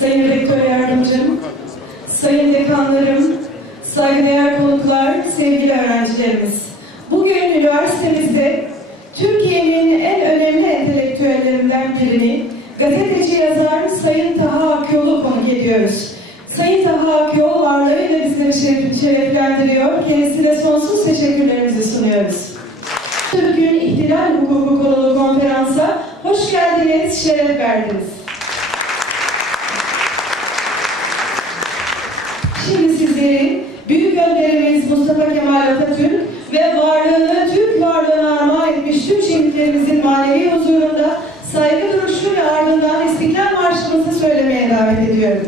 Sayın Rektör Yardımcım, Sayın Dekanlarım, saygıdeğer konuklar, sevgili öğrencilerimiz. Bugün üniversitemizde Türkiye'nin en önemli entelektüellerinden birini, gazeteci yazar Sayın Taha Akyol'u konuk ediyoruz. Sayın Taha Akyol varlığıyla bizleri şereflendiriyor. Kendisine sonsuz teşekkürlerimizi sunuyoruz. Türk'ün İhtilal Hukuku konulu konferansa hoş geldiniz, şeref verdiniz. Büyük önderimiz Mustafa Kemal Atatürk ve varlığını Türk varlığına armağan etmiş tüm şehitlerimizin manevi huzurunda saygı duruşu ve ardından İstiklal Marşımızı söylemeye davet ediyorum.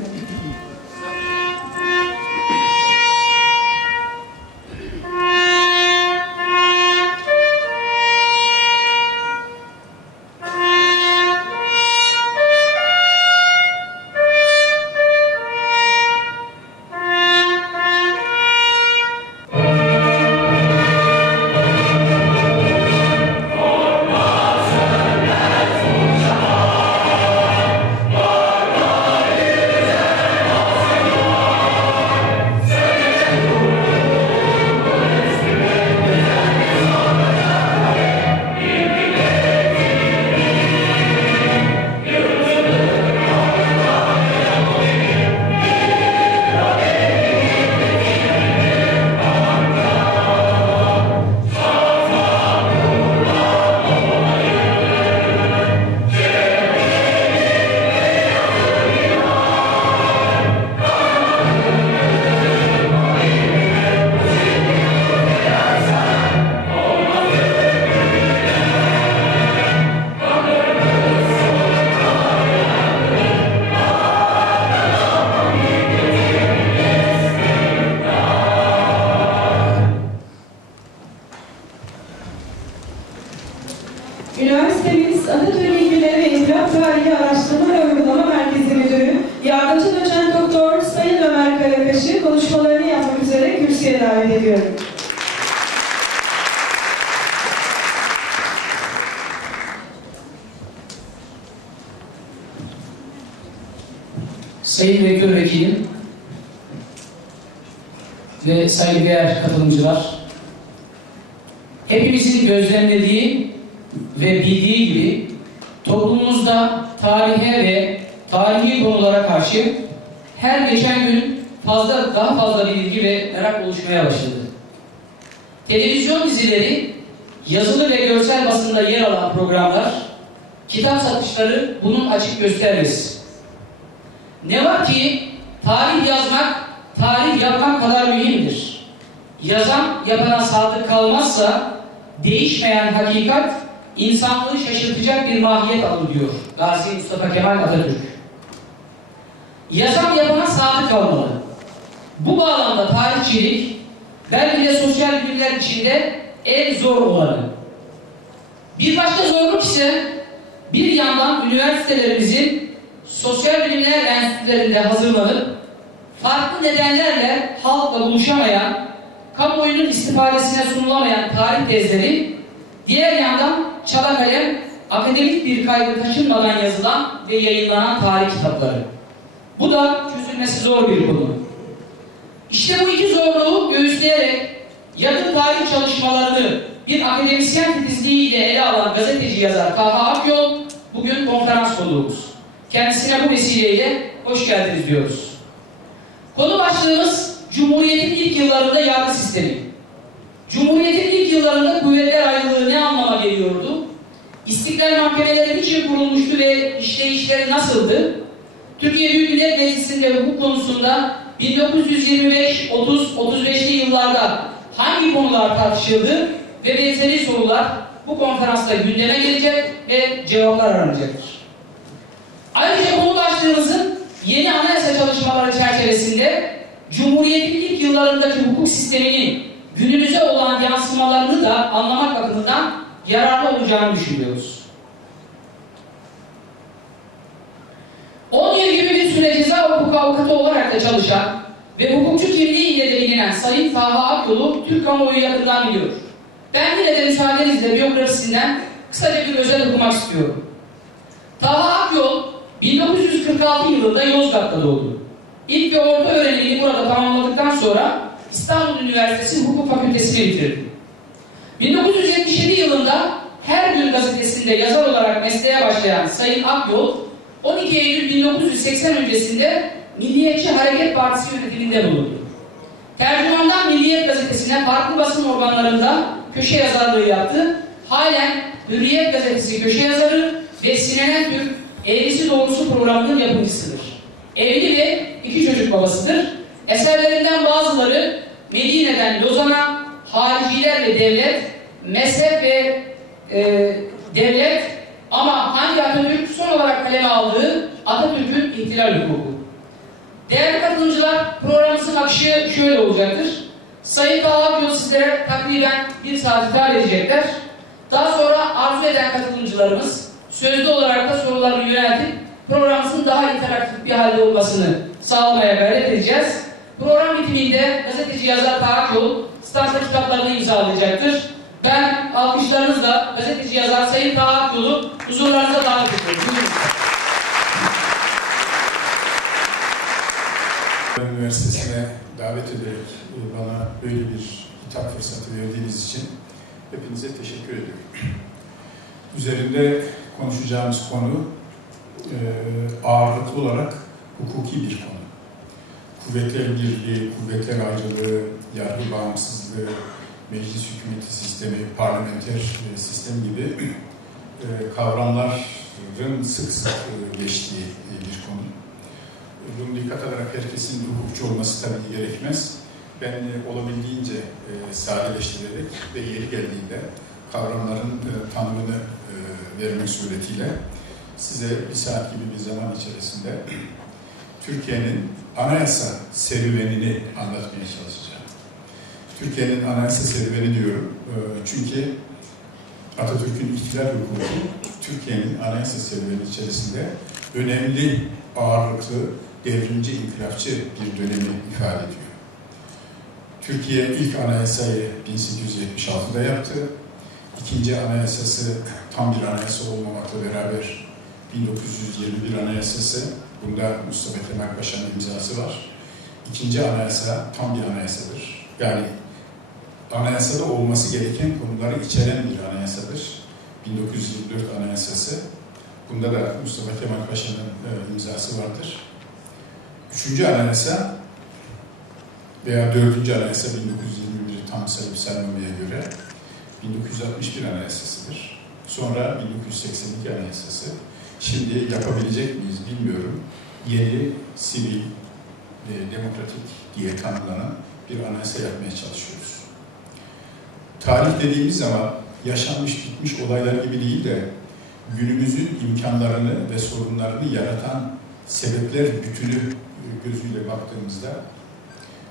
Hepimizin gözlemlediği ve bildiği gibi toplumumuzda tarihe ve tarihi konulara karşı her geçen gün fazla daha fazla bir ilgi ve merak oluşmaya başladı. Televizyon dizileri, yazılı ve görsel basında yer alan programlar, kitap satışları bunun açık göstergesi. Ne var ki tarih yazmak, tarih yapmak kadar mühimdir. Yazan yapana sadık kalmazsa değişmeyen hakikat insanlığı şaşırtacak bir mahiyet alır diyor Gazi Mustafa Kemal Atatürk. Yazan yapana sadık kalmalı. Bu bağlamda tarihçilik belki de sosyal bilimler içinde en zor olanı. Bir başka zorluk ise bir yandan üniversitelerimizin sosyal bilimler enstitülerinde hazırlanıp farklı nedenlerle halkla buluşamayan, kamuoyunun istifadesine sunulamayan tarih tezleri, diğer yandan çala kalem, akademik bir kaygı taşınmadan yazılan ve yayınlanan tarih kitapları. Bu da çözülmesi zor bir konu. İşte bu iki zorluğu göğüsleyerek yakın tarih çalışmalarını bir akademisyen titizliğiyle ele alan gazeteci yazar Taha Akyol bugün konferans konuğumuz. Kendisine bu vesileyle hoş geldiniz diyoruz. Konu başlığımız Cumhuriyet'in ilk yıllarında yargı sistemi. Cumhuriyet'in ilk yıllarında kuvvetler ayrılığı ne anlama geliyordu? İstiklal mahkemeleri için kurulmuştu ve işleyişleri nasıldı? Türkiye Büyük Millet Meclisi'nde hukuk konusunda 1925-30-35'li yıllarda hangi konular tartışıldı ve benzeri sorular bu konferansta gündeme gelecek ve cevaplar aranacaktır. Ayrıca konu başlığımızın yeni anayasa çalışmaları çerçevesinde Cumhuriyet'in ilk yıllarındaki hukuk sisteminin günümüze olan yansımalarını da anlamak bakımından yararlı olacağını düşünüyoruz. 10 yıl gibi bir süre ceza hukuku avukatı olarak da çalışan ve hukukçu kimliğiyle de bilinen Sayın Taha Akyol'u Türk kamuoyu yakından biliyor. Ben yine de müsaadenizle biyografisinden kısaca bir özel okumak istiyorum. Taha Akyol 1946 yılında Yozgat'ta doğdu. İlk ve orta öğrenimini burada tamamladıktan sonra İstanbul Üniversitesi Hukuk Fakültesini bitirdi. 1977 yılında Her Gün gazetesinde yazar olarak mesleğe başlayan Sayın Akyol, 12 Eylül 1980 öncesinde Milliyetçi Hareket Partisi yönetiminde bulundu. Tercümandan Milliyet gazetesine farklı basın organlarında köşe yazarlığı yaptı. Halen Hürriyet gazetesi köşe yazarı ve Sinenen Türk Eğrisi Doğrusu programının yapımcısıdır. Evli ve iki çocuk babasıdır. Eserlerinden bazıları Medine'den Lozan'a, Hariciler ve Devlet, Mezhep ve e, Devlet ama hangi Atatürk son olarak kaleme aldığı Atatürk'ün ihtilal hukuku. Değerli katılımcılar, programımızın akışı şöyle olacaktır. Sayın Talha Yol sizlere takriben bir saat hitap edecekler. Daha sonra arzu eden katılımcılarımız sözlü olarak da sorularını yöneltip programımızın daha interaktif bir halde olmasını sağlamaya gayret edeceğiz. Program bitiminde gazeteci yazar Taha Yol standta kitaplarını imzalayacaktır. Ben alkışlarınızla gazeteci yazar Sayın Taha Yol'u huzurlarınıza davet ediyorum. Üniversitesi'ne davet ederek e, bana böyle bir hitap fırsatı verdiğiniz için hepinize teşekkür ediyorum. Üzerinde konuşacağımız konu e, ağırlıklı olarak hukuki bir konu. Kuvvetler birliği, kuvvetler ayrılığı, yargı bağımsızlığı, meclis hükümeti sistemi, parlamenter e, sistem gibi e, kavramların sık sık e, geçtiği bir konu. Bunu dikkat alarak herkesin hukukçu olması tabii gerekmez. Ben olabildiğince e, sadeleştirerek ve yeri geldiğinde kavramların e, tanımını e, vermek suretiyle size bir saat gibi bir zaman içerisinde Türkiye'nin anayasa serüvenini anlatmaya çalışacağım. Türkiye'nin anayasa serüveni diyorum. E, çünkü Atatürk'ün ihtilal hukuku Türkiye'nin anayasa serüveni içerisinde önemli, ağırlıklı, devrimci, inkılapçı bir dönemi ifade ediyor. Türkiye ilk anayasayı 1876'da yaptı. İkinci anayasası tam bir anayasa olmamakla beraber 1921 anayasası, bunda Mustafa Kemal Paşa'nın imzası var. İkinci anayasa tam bir anayasadır. Yani anayasada olması gereken konuları içeren bir anayasadır. 1924 anayasası. Bunda da Mustafa Kemal Paşa'nın e, imzası vardır. Üçüncü anayasa veya dördüncü anayasa 1921'i tam sayıp saymamaya göre 1961 anayasasıdır. Sonra 1982 anayasası. Şimdi yapabilecek miyiz bilmiyorum. Yeni, sivil, e, demokratik diye tanımlanan bir anayasa yapmaya çalışıyoruz. Tarih dediğimiz zaman yaşanmış bitmiş olaylar gibi değil de günümüzün imkanlarını ve sorunlarını yaratan sebepler bütünü gözüyle baktığımızda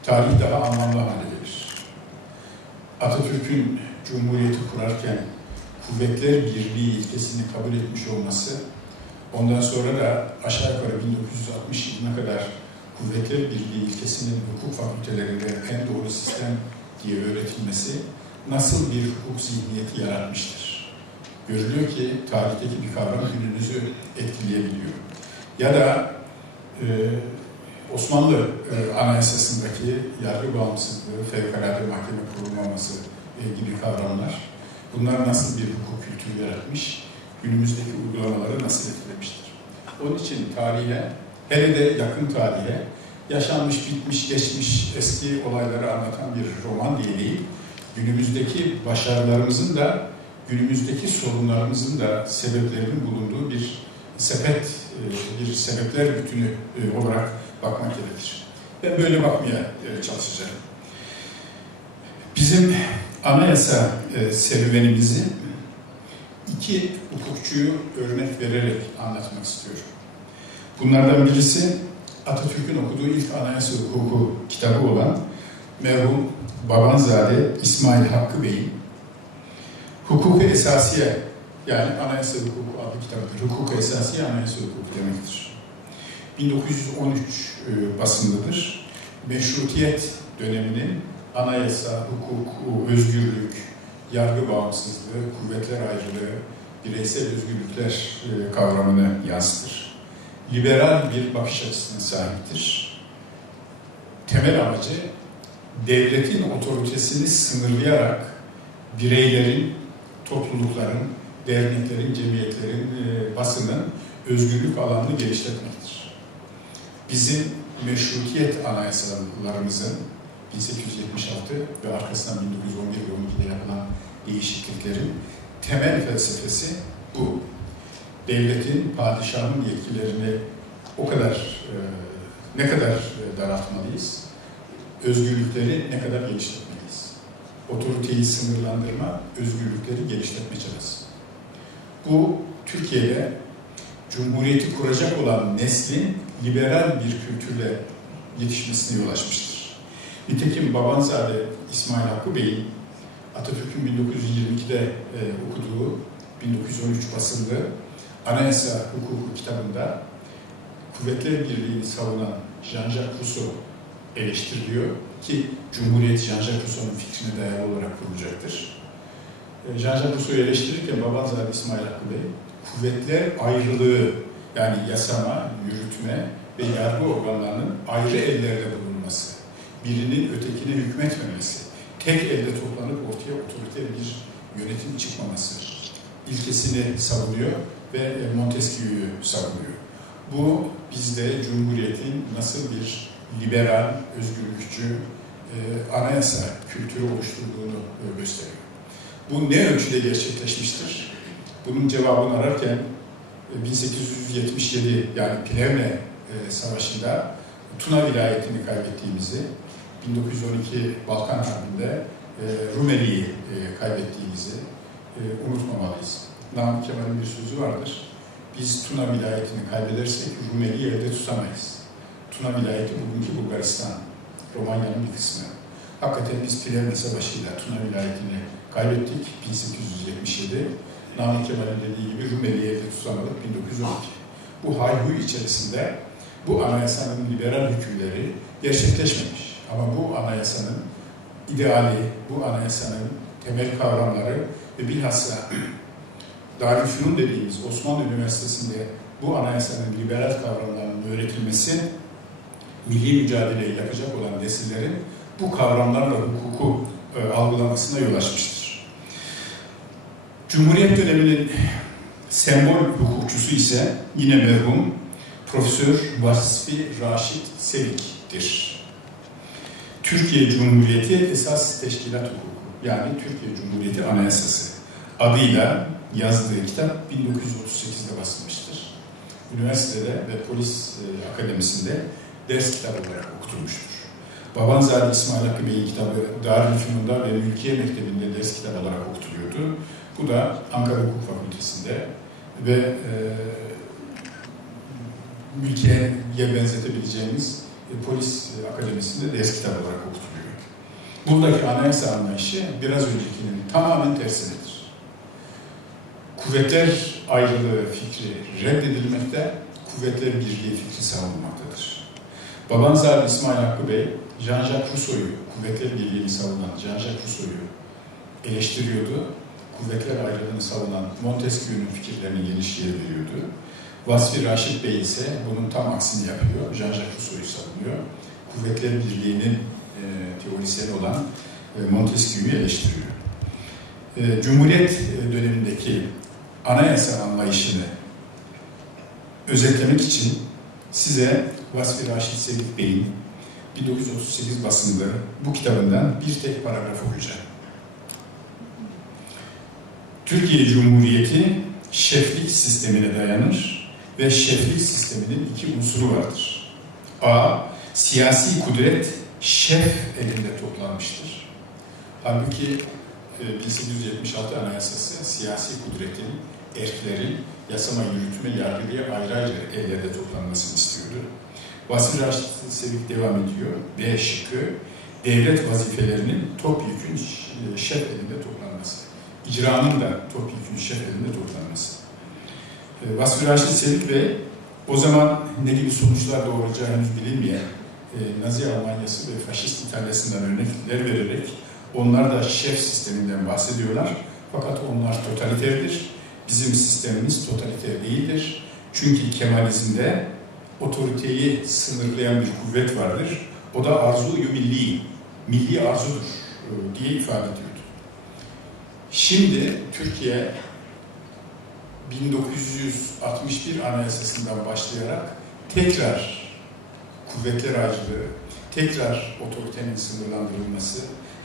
tarih daha anlamlı hale gelir. Atatürk'ün Cumhuriyeti kurarken Kuvvetler Birliği ilkesini kabul etmiş olması, ondan sonra da aşağı yukarı 1960 yılına kadar Kuvvetler Birliği ilkesinin hukuk fakültelerinde en doğru sistem diye öğretilmesi nasıl bir hukuk zihniyeti yaratmıştır. Görülüyor ki tarihteki bir kavram günümüzü etkileyebiliyor. Ya da e, Osmanlı e, Anayasası'ndaki yargı bağımsızlığı, fevkalade mahkeme kurulmaması e, gibi kavramlar, bunlar nasıl bir hukuk kültürü yaratmış, günümüzdeki uygulamaları nasıl etkilemiştir. Onun için tarihe, hele de yakın tarihe, yaşanmış, bitmiş, geçmiş eski olayları anlatan bir roman diye değil, günümüzdeki başarılarımızın da, günümüzdeki sorunlarımızın da sebeplerinin bulunduğu bir sepet, e, bir sebepler bütünü e, olarak bakmak gerekir. Ben böyle bakmaya e, çalışacağım. Bizim anayasa serüvenimizi iki hukukçuyu örnek vererek anlatmak istiyorum. Bunlardan birisi Atatürk'ün okuduğu ilk anayasa hukuku kitabı olan merhum Babanzade İsmail Hakkı Bey'in Hukuku Esasiye yani Anayasa Hukuku adlı kitabıdır. Hukuku Esasiye Anayasa Hukuku demektir. 1913 e, basındadır. Meşrutiyet döneminin anayasa, hukuk, özgürlük, yargı bağımsızlığı, kuvvetler ayrılığı, bireysel özgürlükler e, kavramını yansıtır. liberal bir bakış açısına sahiptir. Temel amacı devletin otoritesini sınırlayarak bireylerin, toplulukların, derneklerin, cemiyetlerin, e, basının özgürlük alanını genişletmektir. Bizim meşrutiyet anayasalarımızın 1876 ve arkasından 1911 ve 12'de yapılan değişikliklerin temel felsefesi bu. Devletin, padişahın yetkilerini o kadar, e, ne kadar e, daraltmalıyız, özgürlükleri ne kadar genişletmeliyiz. Otoriteyi sınırlandırma, özgürlükleri genişletme çabası. Bu Türkiye'de Cumhuriyeti kuracak olan neslin liberal bir kültürle yetişmesine yol açmıştır. Nitekim Babanzade İsmail Hakkı Bey'in Atatürk'ün 1922'de e, okuduğu 1913 basılı Anayasa Hukuku kitabında Kuvvetler Birliği'ni savunan Jean-Jacques Rousseau eleştiriliyor ki Cumhuriyet Jean-Jacques Rousseau'nun fikrine dayalı olarak kurulacaktır. E, Jean-Jacques Rousseau'yu eleştirirken Babanzade İsmail Hakkı Bey, kuvvetler ayrılığı yani yasama, yürütme ve yargı organlarının ayrı ellerde bulunması, birinin ötekine hükmetmemesi, tek elde toplanıp ortaya otoriter bir yönetim çıkmaması ilkesini savunuyor ve e, Montesquieu'yu savunuyor. Bu bizde Cumhuriyet'in nasıl bir liberal, özgürlükçü e, anayasa kültürü oluşturduğunu e, gösteriyor. Bu ne ölçüde gerçekleşmiştir? Bunun cevabını ararken 1877 yani Plevne Savaşı'nda Tuna vilayetini kaybettiğimizi, 1912 Balkan Harbi'nde Rumeli'yi kaybettiğimizi unutmamalıyız. Namık Kemal'in bir sözü vardır. Biz Tuna vilayetini kaybedersek Rumeli'yi elde tutamayız. Tuna vilayeti bugünkü Bulgaristan, Romanya'nın bir kısmı. Hakikaten biz Plevne Savaşı'yla Tuna vilayetini kaybettik 1877. Namık Kemal'in dediği gibi Rumeli'yi elde tutamadık 1912. Bu hayhuy içerisinde bu anayasanın liberal hükümleri gerçekleşmemiş. Ama bu anayasanın ideali, bu anayasanın temel kavramları ve bilhassa Darülfünun dediğimiz Osmanlı Üniversitesi'nde bu anayasanın liberal kavramlarının öğretilmesi milli mücadeleyi yakacak olan nesillerin bu kavramlarla hukuku e, algılamasına yol açmıştır. Cumhuriyet döneminin sembol hukukçusu ise yine merhum Profesör Vasfi Raşit Sevik'tir. Türkiye Cumhuriyeti Esas Teşkilat Hukuku yani Türkiye Cumhuriyeti Anayasası adıyla yazdığı kitap 1938'de basılmıştır. Üniversitede ve polis e, akademisinde ders kitabı olarak okutulmuştur. Babanzade İsmail Hakkı Bey'in kitabı Darülfünun'da ve Mülkiye Mektebi'nde ders kitabı olarak okutuluyordu. Bu da Ankara Hukuk Fakültesi'nde ve e, Mülkiye'ye benzetebileceğimiz e, polis akademisinde ders kitabı olarak okutuluyor. Buradaki anayasa anlayışı biraz öncekinin tamamen tersinedir kuvvetler ayrılığı fikri reddedilmekte, kuvvetler birliği fikri savunulmaktadır. Babanzade İsmail Hakkı Bey, Jean-Jacques Rousseau'yu, kuvvetler birliğini savunan Jean-Jacques Rousseau'yu eleştiriyordu. Kuvvetler ayrılığını savunan Montesquieu'nun fikirlerini genişliğe veriyordu. Vasfi Raşit Bey ise bunun tam aksini yapıyor. Jean-Jacques Rousseau'yu savunuyor. Kuvvetler Birliği'nin e, teorisyeni olan e, Montesquieu'yu eleştiriyor. E, Cumhuriyet dönemindeki anayasa anlayışını özetlemek için size Vasfi Raşit Sevik Bey'in 1938 basında bu kitabından bir tek paragraf okuyacağım. Türkiye Cumhuriyeti şeflik sistemine dayanır ve şeflik sisteminin iki unsuru vardır. A. Siyasi kudret şef elinde toplanmıştır. Halbuki 1876 Anayasası siyasi kudretin, erklerin yasama, yürütme, yargıya ayrı ayrı ellerde toplanmasını istiyordu. Vasfi Raşit Sevik devam ediyor. B şıkkı, devlet vazifelerinin top yükün şef elinde toplanması. İcranın da top yükün şef elinde toplanması. E, Vasfi Raşit Sevik ve o zaman ne gibi sonuçlar doğuracağı henüz bilinmeyen e, Nazi Almanyası ve Faşist İtalya'sından örnekler vererek onlar da şef sisteminden bahsediyorlar. Fakat onlar totaliterdir. Bizim sistemimiz totaliter değildir. Çünkü Kemalizmde otoriteyi sınırlayan bir kuvvet vardır. O da arzu-yu milli, milli arzudur e, diye ifade ediyordu. Şimdi Türkiye 1961 Anayasası'ndan başlayarak tekrar kuvvetler ayrılığı, tekrar otoritenin sınırlandırılması,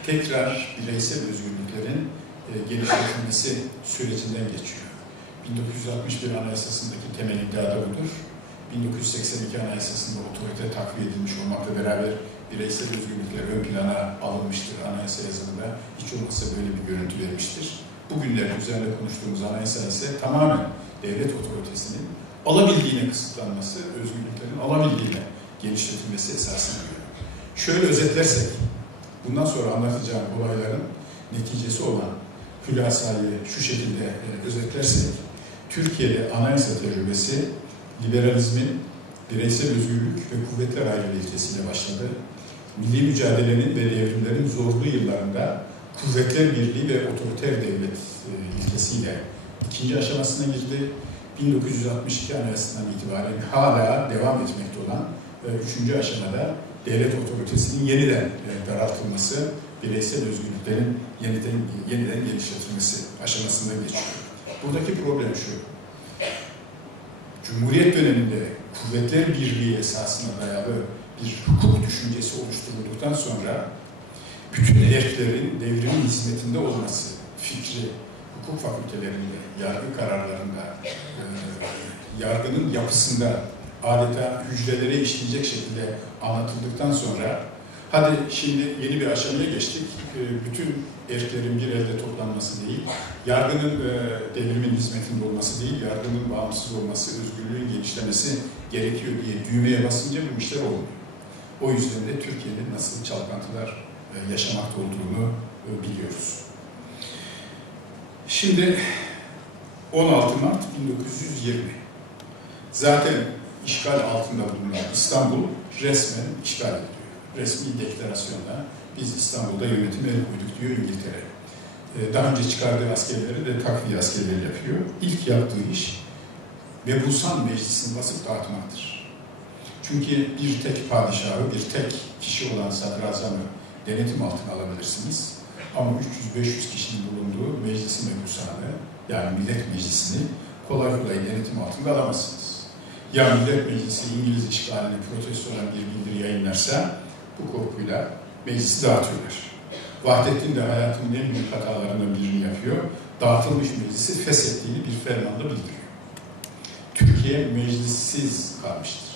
tekrar bireysel özgürlüklerin e, genişletilmesi sürecinden geçiyor. 1961 Anayasası'ndaki temel iddia da budur. 1982 Anayasası'nda otorite takviye edilmiş olmakla beraber bireysel özgürlükler ön plana alınmıştır anayasa yazımında. Hiç olmazsa böyle bir görüntü vermiştir. Bugünler üzerinde konuştuğumuz anayasa ise tamamen devlet otoritesinin alabildiğine kısıtlanması, özgürlüklerin alabildiğine genişletilmesi esasını görüyor. Şöyle özetlersek, bundan sonra anlatacağım olayların neticesi olan hülasayı şu şekilde e, özetlersek, Türkiye'de anayasa tecrübesi liberalizmin bireysel özgürlük ve kuvvetler ayrılığı ilkesiyle başladı. Milli mücadelenin ve devrimlerin zorlu yıllarında kuvvetler birliği ve otoriter devlet e, ilkesiyle ikinci aşamasına girdi. 1962 Anayasası'ndan itibaren hala devam etmekte olan e, üçüncü aşamada devlet otoritesinin yeniden e, daraltılması, bireysel özgürlüklerin yeniden, yeniden genişletilmesi aşamasında geçiyor. Buradaki problem şu. Cumhuriyet döneminde kuvvetler birliği esasına dayalı bir hukuk düşüncesi oluşturulduktan sonra bütün erklerin devrimin hizmetinde olması fikri hukuk fakültelerinde, yargı kararlarında, e, yargının yapısında adeta hücrelere işleyecek şekilde anlatıldıktan sonra hadi şimdi yeni bir aşamaya geçtik. E, bütün erklerin bir elde toplanması değil, yargının e, devrimin hizmetinde olması değil, yargının bağımsız olması, özgürlüğün genişlemesi gerekiyor diye düğmeye basınca bu işler olmuyor. O yüzden de Türkiye'nin nasıl çalkantılar yaşamakta olduğunu e, biliyoruz. Şimdi 16 Mart 1920. Zaten işgal altında bulunan İstanbul resmen işgal ediyor. Resmi deklarasyonla biz İstanbul'da yönetime el koyduk diyor İngiltere. Ee, daha önce çıkardığı askerleri de takviye askerleri yapıyor. İlk yaptığı iş Mebusan Meclisi'ni basıp dağıtmaktır. Çünkü bir tek padişahı, bir tek kişi olan sadrazamı denetim altına alabilirsiniz. Ama 300-500 kişinin bulunduğu meclisi mebusanı, yani millet meclisini kolay kolay denetim altında alamazsınız. Ya millet meclisi İngiliz işgalini protesto olan bir bildiri yayınlarsa bu korkuyla meclisi dağıtıyorlar. Vahdettin de hayatının en büyük hatalarından birini yapıyor. Dağıtılmış meclisi feshettiğini bir fermanla bildiriyor. Türkiye meclissiz kalmıştır.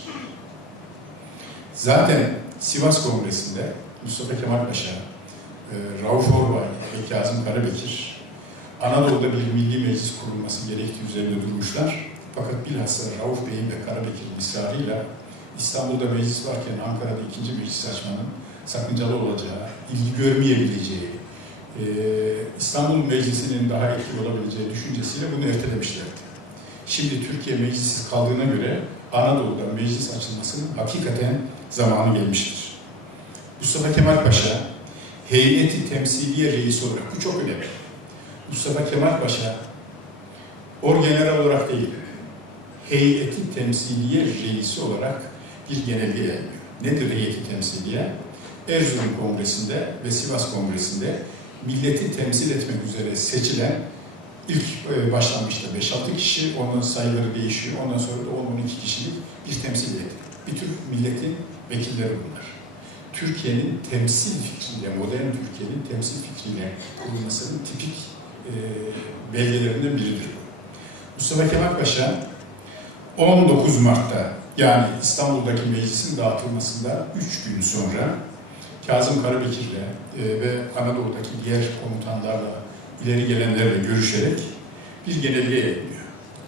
Zaten Sivas Kongresi'nde Mustafa Kemal Paşa, e, Rauf Orbay ve Kazım Karabekir Anadolu'da bir milli meclis kurulması gerektiği üzerinde durmuşlar. Fakat bilhassa Rauf Bey'in ve Karabekir'in ısrarıyla İstanbul'da meclis varken Ankara'da ikinci meclis açmanın sakıncalı olacağı, ilgi görmeyebileceği, e, İstanbul Meclisi'nin daha etkili olabileceği düşüncesiyle bunu ertelemişlerdi. Şimdi Türkiye meclisiz kaldığına göre Anadolu'da meclis açılmasının hakikaten zamanı gelmiştir. Mustafa Kemal Paşa heyeti temsiliye reisi olarak, bu çok önemli. Mustafa Kemal Paşa orgeneral olarak değil, heyeti temsiliye reisi olarak bir genelge yayınlıyor. Nedir heyeti temsiliye? Erzurum Kongresi'nde ve Sivas Kongresi'nde milleti temsil etmek üzere seçilen ilk e, başlangıçta 5-6 kişi, onun sayıları değişiyor. Ondan sonra da 10-12 kişilik bir temsil etti. Bir tür milletin vekilleri bunlar. Türkiye'nin temsil fikriyle, modern Türkiye'nin temsil fikriyle kurulmasının tipik e, belgelerinden biridir. Mustafa Kemal Paşa 19 Mart'ta yani İstanbul'daki meclisin dağıtılmasında 3 gün sonra Kazım Karabekir'le e, ve Anadolu'daki diğer komutanlarla ileri gelenlerle görüşerek bir genelge yayınlıyor.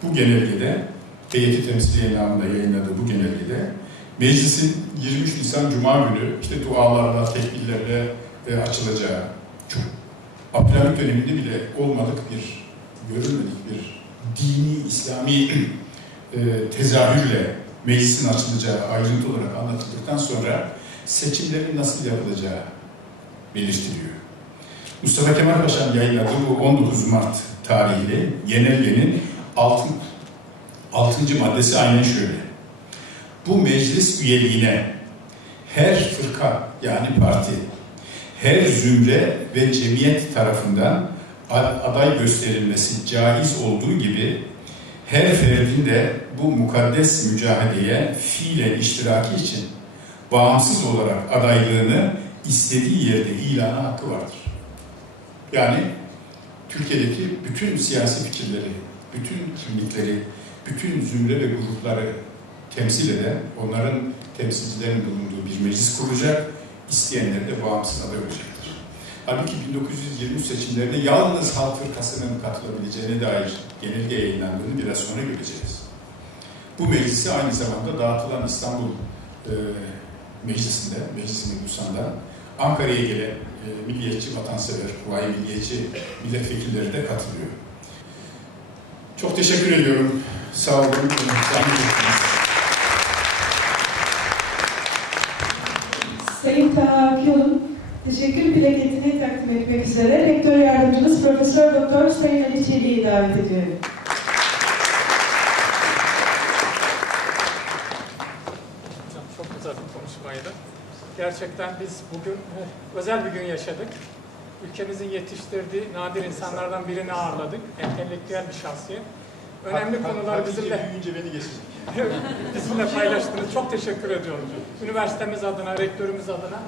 Bu genelgede heyeti temsiliye namında yayınladığı bu genelgede meclisin 23 Nisan Cuma günü işte dualarla, tekbirlerle ve açılacağı çok Abdülhamit döneminde bile olmadık bir, görülmedik bir dini, İslami e, tezahürle meclisin açılacağı ayrıntı olarak anlatıldıktan sonra seçimlerin nasıl yapılacağı belirtiliyor. Mustafa Kemal Paşa'nın yayınladığı bu 19 Mart tarihli genelgenin 6. 6. maddesi aynen şöyle. Bu meclis üyeliğine her fırka yani parti, her zümre ve cemiyet tarafından aday gösterilmesi caiz olduğu gibi her ferdin de bu mukaddes mücadeleye fiilen iştiraki için bağımsız olarak adaylığını istediği yerde ilana hakkı vardır. Yani Türkiye'deki bütün siyasi fikirleri, bütün kimlikleri, bütün zümre ve grupları temsil eden, onların temsilcilerinin bulunduğu bir meclis kurulacak, isteyenler de bağımsız aday olacaktır. Halbuki 1923 seçimlerinde yalnız Halk Fırkası'nın katılabileceğine dair genelge yayınlandığını biraz sonra göreceğiz. Bu meclisi aynı zamanda dağıtılan İstanbul e, Meclisi'nde, Meclis-i Mebusan'da Ankara'ya gelen e, milliyetçi, vatansever, vay milliyetçi milletvekilleri de katılıyor. Çok teşekkür ediyorum. Sağ olun. Sayın Taha Akyol'un teşekkür plaketini takdim etmek üzere Rektör Yardımcımız Profesör Doktor Sayın Ali Çelik'i davet ediyorum. Hocam çok güzel bir konuşmaydı. Gerçekten biz bugün eh, özel bir gün yaşadık. Ülkemizin yetiştirdiği nadir insanlardan birini ağırladık. Entelektüel bir şahsiyet. Önemli konular bizimle, büyüyünce beni geçecek. Bizimle paylaştınız. Çok teşekkür ediyorum. Üniversitemiz adına, rektörümüz adına.